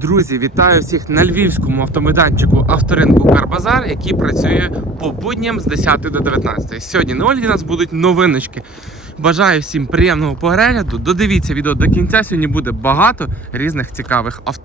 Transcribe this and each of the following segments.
Друзі, вітаю всіх на львівському автомайданчику авторинку Карбазар, який працює по будням з 10 до 19. Сьогодні на огляді у нас будуть новиночки. Бажаю всім приємного перегляду. Додивіться відео до кінця. Сьогодні буде багато різних цікавих авто.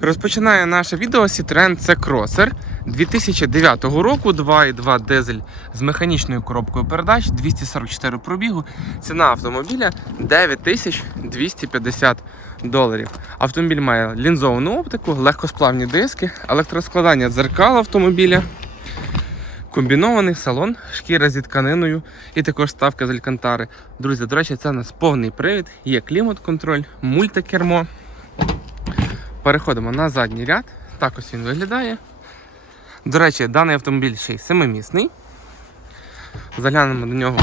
Розпочинає наше відео Citroen C-Crosser 2009 року 2.2 дизель з механічною коробкою передач 244 пробігу. Ціна автомобіля 9250 доларів. Автомобіль має лінзовану оптику, легкосплавні диски, електроскладання дзеркал автомобіля, комбінований салон, шкіра зі тканиною і також ставка з алькантари. Друзі, до речі, це у нас повний привід, є клімат-контроль, мультикермо. Переходимо на задній ряд. Так ось він виглядає. До речі, даний автомобіль ще й семимісний. Заглянемо до нього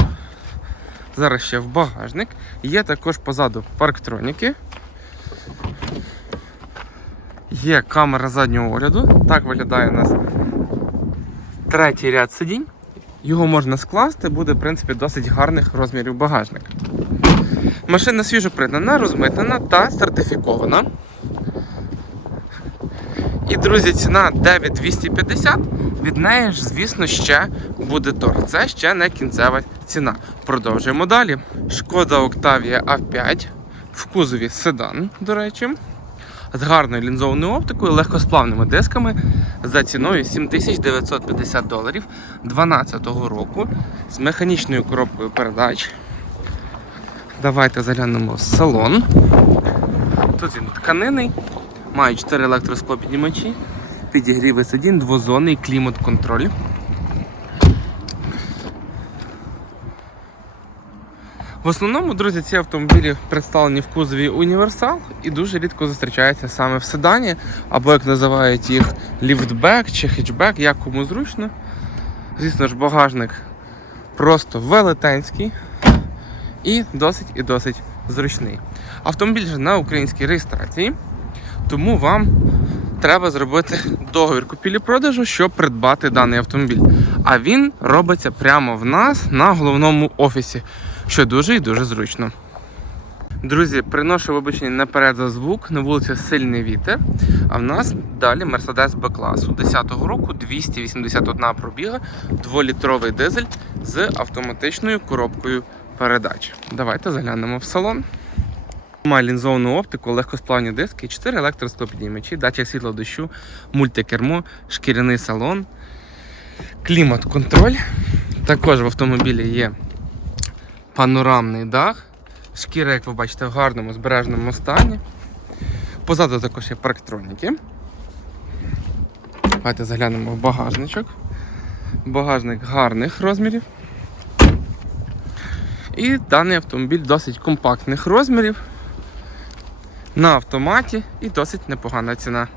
зараз ще в багажник. Є також позаду парктроніки. Є камера заднього огляду. Так виглядає у нас третій ряд сидінь. Його можна скласти, буде в принципі досить гарних розмірів багажник. Машина свіжо пригнана, розмитнена та сертифікована. І, друзі, ціна 9250. Від неї ж, звісно, ще буде торг. Це ще не кінцева ціна. Продовжуємо далі. Шкода Octavia A5 в кузові седан, до речі, з гарною лінзованою оптикою, легкосплавними дисками за ціною 7950 доларів 2012 року з механічною коробкою передач. Давайте заглянемо в салон. Тут він тканинний. Має 4 електросклопіднімачі, підігріви сидінь, двозонний клімат-контроль. В основному, друзі, ці автомобілі представлені в кузові універсал і дуже рідко зустрічаються саме в седані, або як називають їх ліфтбек чи хетчбек, як кому зручно. Звісно ж, багажник просто велетенський і досить і досить зручний. Автомобіль же на українській реєстрації. Тому вам треба зробити договір купівлі-продажу, щоб придбати даний автомобіль. А він робиться прямо в нас на головному офісі, що дуже і дуже зручно. Друзі, приношу вибачення наперед за звук, на вулиці сильний вітер. А в нас далі Mercedes B-класу 10-го року 281 пробіга, 2-літровий дизель з автоматичною коробкою передач. Давайте заглянемо в салон. Має лінзовану оптику, легкосплавні диски, 4 електростопіднімачі, датчик світло дощу, мультикермо, шкіряний салон, клімат-контроль. Також в автомобілі є панорамний дах. Шкіра, як ви бачите, в гарному збережному стані. Позаду також є парктроніки. Давайте заглянемо в багажничок. Багажник гарних розмірів. І даний автомобіль досить компактних розмірів на автоматі і досить непогана ціна.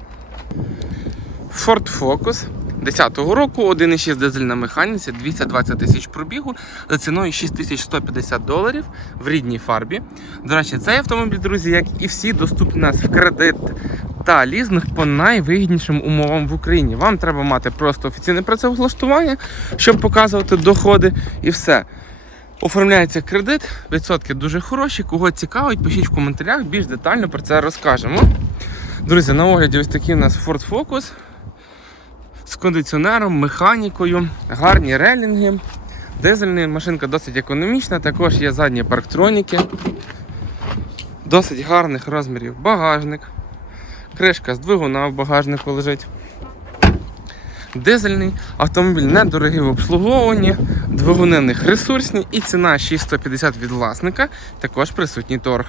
Ford Focus 10-го року, 1,6 дизель на механіці, 220 тисяч пробігу за ціною 6150 доларів в рідній фарбі. До речі, цей автомобіль, друзі, як і всі, доступні нас в кредит та лізинг по найвигіднішим умовам в Україні. Вам треба мати просто офіційне працевлаштування, щоб показувати доходи і все. Оформляється кредит, відсотки дуже хороші. Кого цікавить, пишіть в коментарях, більш детально про це розкажемо. Друзі, на огляді ось такий у нас Ford Focus з кондиціонером, механікою, гарні релінги. Дизельна машинка досить економічна, також є задні парктроніки. Досить гарних розмірів багажник. Кришка з двигуна в багажнику лежить. Дизельний автомобіль недорогий в обслуговуванні, двигуни них ресурсні і ціна 6150 від власника, також присутній торг.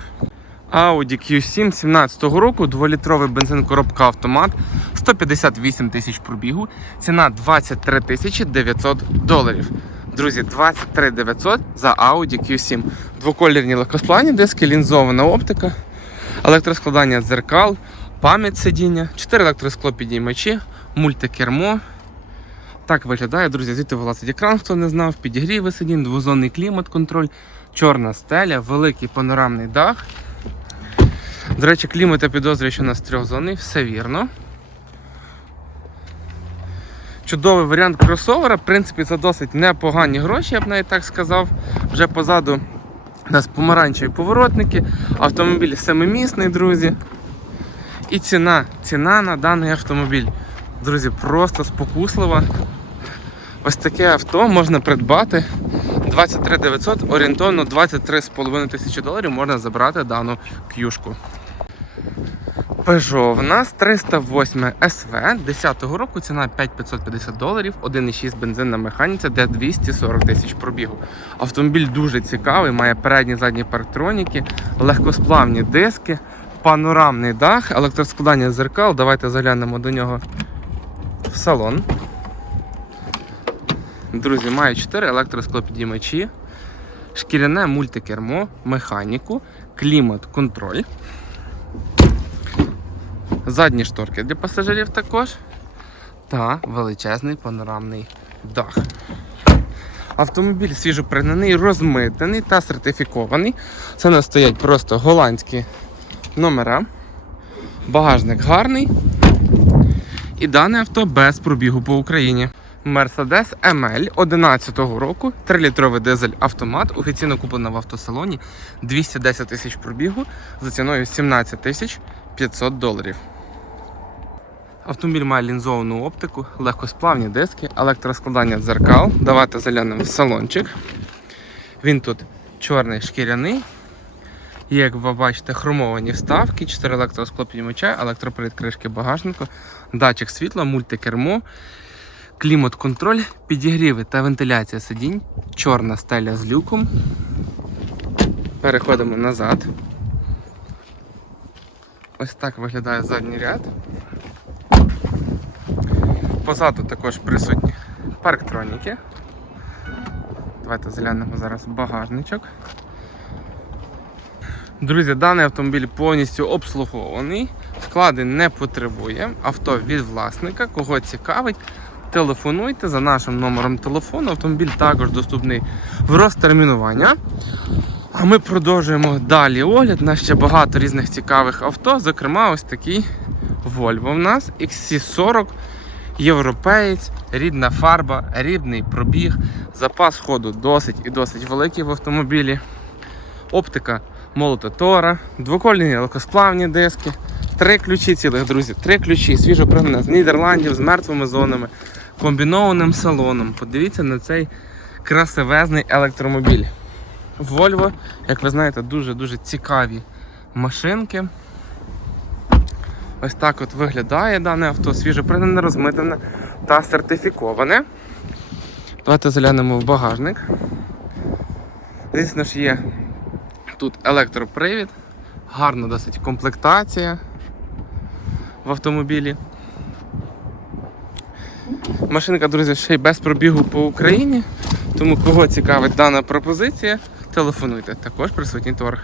Audi Q7 17 року, 2-літровий бензин коробка автомат, 158 тисяч пробігу, ціна 23 тисячі 900 доларів. Друзі, 23 900 за Audi Q7. Двоколірні легкосплавні диски, лінзована оптика, електроскладання дзеркал, пам'ять сидіння, 4 електросклопідіймачі, мультикермо. Так виглядає, друзі, звідти вилазить екран, хто не знав, підігріви сидінь, двозонний клімат-контроль, чорна стеля, великий панорамний дах. До речі, клімат я підозрюю, що у нас трьохзонний, все вірно. Чудовий варіант кросовера, в принципі, за досить непогані гроші, я б навіть так сказав. Вже позаду У нас помаранчеві поворотники, автомобіль семимісний, друзі. І ціна, ціна на даний автомобіль. Друзі, просто спокуслива. Ось таке авто можна придбати 23 900, орієнтовно 23,5 тисячі доларів можна забрати дану к'юшку. Peugeot в нас 308 SV 10-го року, ціна 5550 доларів, 1,6 бензинна механіця, де 240 тисяч пробігу. Автомобіль дуже цікавий, має передні задні парктроніки, легкосплавні диски, панорамний дах, електроскладання зеркал. Давайте заглянемо до нього в салон. Друзі, має 4 електросклопідіймачі, шкіряне мультикермо, механіку, клімат, контроль. Задні шторки для пасажирів також. Та величезний панорамний дах. Автомобіль свіжопригнаний, розмитений та сертифікований. Це не стоять просто голландські номера. Багажник гарний. І дане авто без пробігу по Україні. Mercedes ML 11-го року, 3-літровий дизель автомат, офіційно куплена в автосалоні 210 тисяч пробігу за ціною 17 тисяч 500 доларів. Автомобіль має лінзовану оптику, легкосплавні диски, електроскладання дзеркал. Давайте заглянемо в салончик. Він тут чорний шкіряний. Як ви бачите, хромовані вставки, 4 електросклопідіймача, електропривід кришки багажнику, датчик світла, мультикермо, клімат-контроль, підігріви та вентиляція сидінь, чорна стеля з люком. Переходимо назад. Ось так виглядає задній ряд. Позаду також присутні парктроніки. Давайте заглянемо зараз багажничок. Друзі, даний автомобіль повністю обслугований, вклади не потребує. Авто від власника. Кого цікавить, телефонуйте за нашим номером телефону. Автомобіль також доступний в розтермінування. А ми продовжуємо далі огляд. У нас ще багато різних цікавих авто. Зокрема, ось такий Volvo в нас XC40, європеєць, рідна фарба, рідний пробіг, запас ходу досить і досить великий в автомобілі. Оптика молота Тора, двокольні легкосплавні диски, три ключі цілих, друзі, три ключі, свіжо з Нідерландів, з мертвими зонами, комбінованим салоном. Подивіться на цей красивезний електромобіль. Volvo, як ви знаєте, дуже-дуже цікаві машинки. Ось так от виглядає дане авто, свіже пригнане, розмитане та сертифіковане. Давайте заглянемо в багажник. Звісно ж, є тут електропривід, гарна досить комплектація в автомобілі. Машинка, друзі, ще й без пробігу по Україні. Тому кого цікавить дана пропозиція, телефонуйте. Також присутній торг.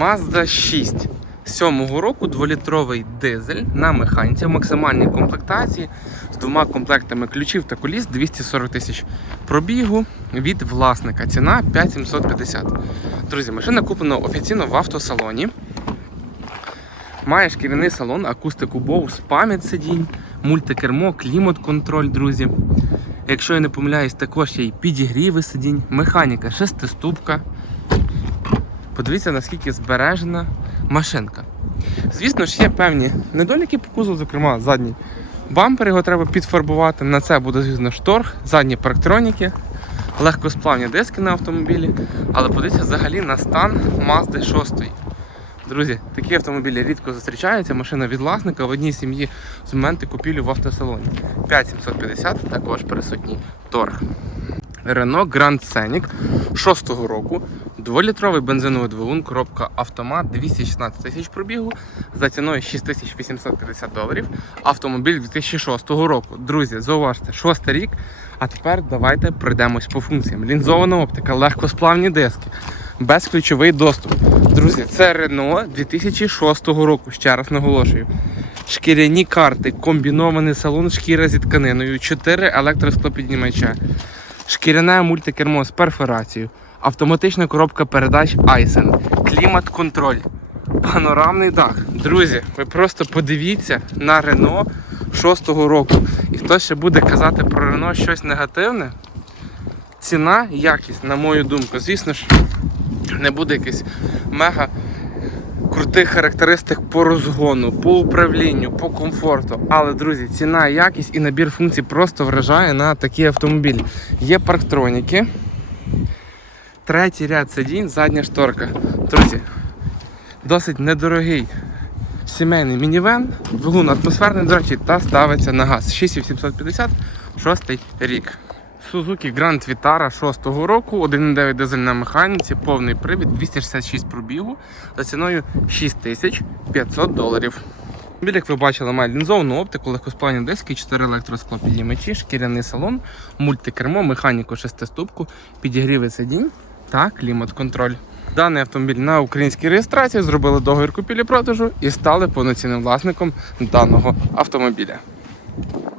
Mazda 6 7-го року 2-літровий дизель на механіці в максимальній комплектації з двома комплектами ключів та коліс 240 тисяч пробігу від власника. Ціна 5750. Друзі, машина куплена офіційно в автосалоні. Має шкіряний салон, акустику Bose, пам'ять сидінь, мультикермо, клімат-контроль, друзі. Якщо я не помиляюсь, також є й підігріви сидінь, механіка шестиступка. Подивіться, наскільки збережена машинка. Звісно ж, є певні недоліки по кузову, зокрема задній бампер, його треба підфарбувати. На це буде, звісно, шторг, задні парктроніки, легкосплавні диски на автомобілі. Але подивіться взагалі на стан Mazda 6. Друзі, такі автомобілі рідко зустрічаються. Машина від власника в одній сім'ї з моменту купівлі в автосалоні. 5750 також присутній торг. Renault Grand Scenic 6-го року. 2-літровий бензиновий двигун, коробка автомат, 216 тисяч пробігу за ціною 6850 доларів. Автомобіль 2006 року. Друзі, зауважте, 6 рік. А тепер давайте пройдемось по функціям. Лінзована оптика, легкосплавні диски, безключовий доступ. Друзі, це Renault 2006 року. Ще раз наголошую. Шкіряні карти, комбінований салон, шкіра зі тканиною, 4 електросклопіднімача, шкіряне мультикермо з перфорацією, автоматична коробка передач Айсен, клімат-контроль, панорамний дах. Друзі, ви просто подивіться на Renault 6-го року. І хто ще буде казати про Renault щось негативне, ціна, якість, на мою думку, звісно ж, Не буде якийсь мега крутих характеристик по розгону, по управлінню, по комфорту. Але, друзі, ціна, якість і набір функцій просто вражає на такий автомобіль. Є парктроніки. Третій ряд сидінь, задня шторка. Друзі, досить недорогий сімейний мінівен, двигун атмосферний, до речі, та ставиться на газ. 6850, шостий рік. Suzuki Grand Vitara 6-го року, 1.9 дизель на механіці, повний привід, 266 пробігу за ціною 6500 доларів. Біль, як ви бачили, має лінзовану оптику, легкосплавні диски, 4 електросклопідіймачі, шкіряний салон, мультикермо, механіку 6-ступку, підігріви сидінь та клімат-контроль. Даний автомобіль на українській реєстрації зробили договір купівлі-продажу і стали повноцінним власником даного автомобіля.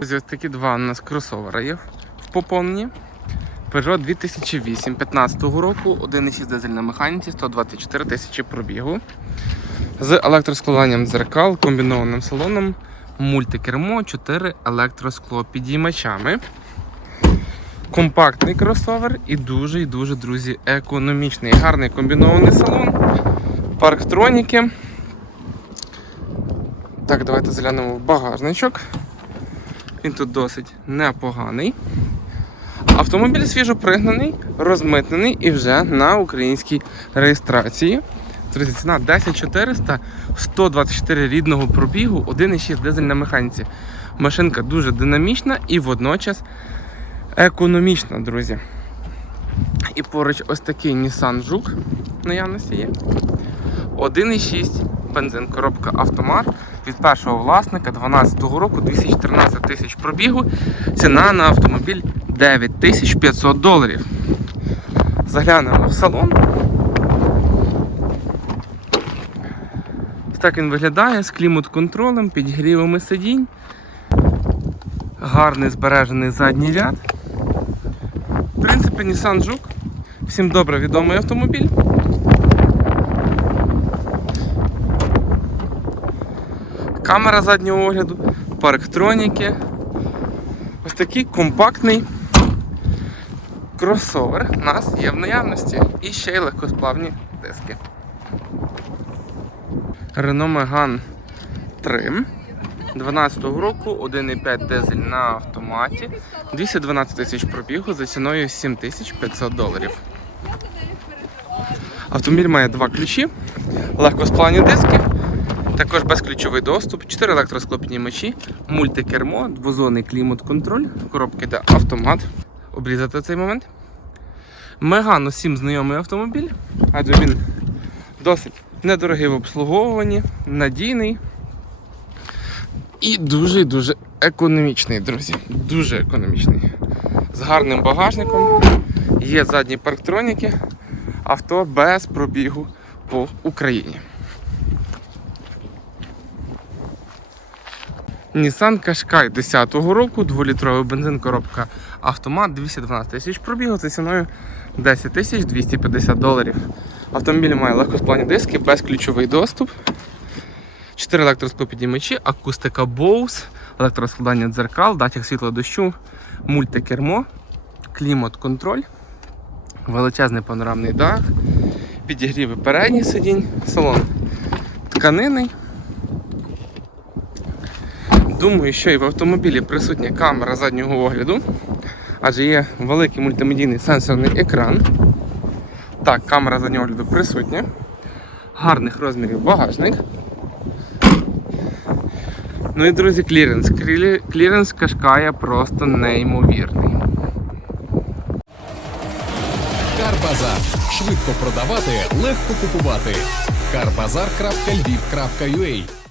Ось такі два у нас кросовера є поповненні. Peugeot 2008 15 року, 1,6 дизель на механіці, 124 тисячі пробігу. З електроскладанням дзеркал, комбінованим салоном, мультикермо, 4 електросклопідіймачами. Компактний кросовер і дуже і дуже, друзі, економічний. Гарний комбінований салон, парктроніки. Так, давайте заглянемо в багажничок. Він тут досить непоганий. Автомобіль свіжо пригнаний, розмитнений і вже на українській реєстрації. Друзі, ціна 10400, 124 рідного пробігу, 1,6 дизель на механіці. Машинка дуже динамічна і водночас економічна, друзі. І поруч ось такий Nissan Juke наявності є. 1,6 бензин, коробка автомат від першого власника 12 року 214 тисяч пробігу. Ціна на автомобіль 9500 доларів. Заглянемо в салон. Так він виглядає з клімат-контролем, підігрівами сидінь. Гарний збережений задній ряд. В принципі, Nissan Juke. Всім добре відомий автомобіль. Камера заднього огляду, парктроніки. Ось такий компактний кросовер у нас є в наявності. І ще й легкосплавні диски. Renault Megane 3 12-го року, 1,5 дизель на автоматі, 212 тисяч пробігу за ціною 7500 доларів. Автомобіль має два ключі, легкосплавні диски, також безключовий доступ, 4 електросклопні мечі, мультикермо, двозонний клімат-контроль, коробки де автомат. Обрізати цей момент. Меган усім знайомий автомобіль, адже він досить недорогий в обслуговуванні, надійний і дуже-дуже економічний, друзі. Дуже економічний. З гарним багажником. Є задні парктроніки, авто без пробігу по Україні. Nissan Qashqai 10-го року, 2-літровий бензин, коробка автомат, 212 тисяч пробігу за ціною 10 тисяч 250 доларів. Автомобіль має легкосплавні диски, безключовий доступ, 4 електросклопідіймачі, акустика Bose, електроскладання дзеркал, датчик світла дощу, мультикермо, клімат-контроль, величезний панорамний дах, підігріви передніх сидінь, салон тканинний. Думаю, що і в автомобілі присутня камера заднього огляду, адже є великий мультимедійний сенсорний екран. Так, камера заднього огляду присутня. Гарних розмірів багажник. Ну і друзі, кліренс. Кліренс кашкає просто неймовірний. Карбазар. Швидко продавати, легко купувати. Карбазар.львів.ua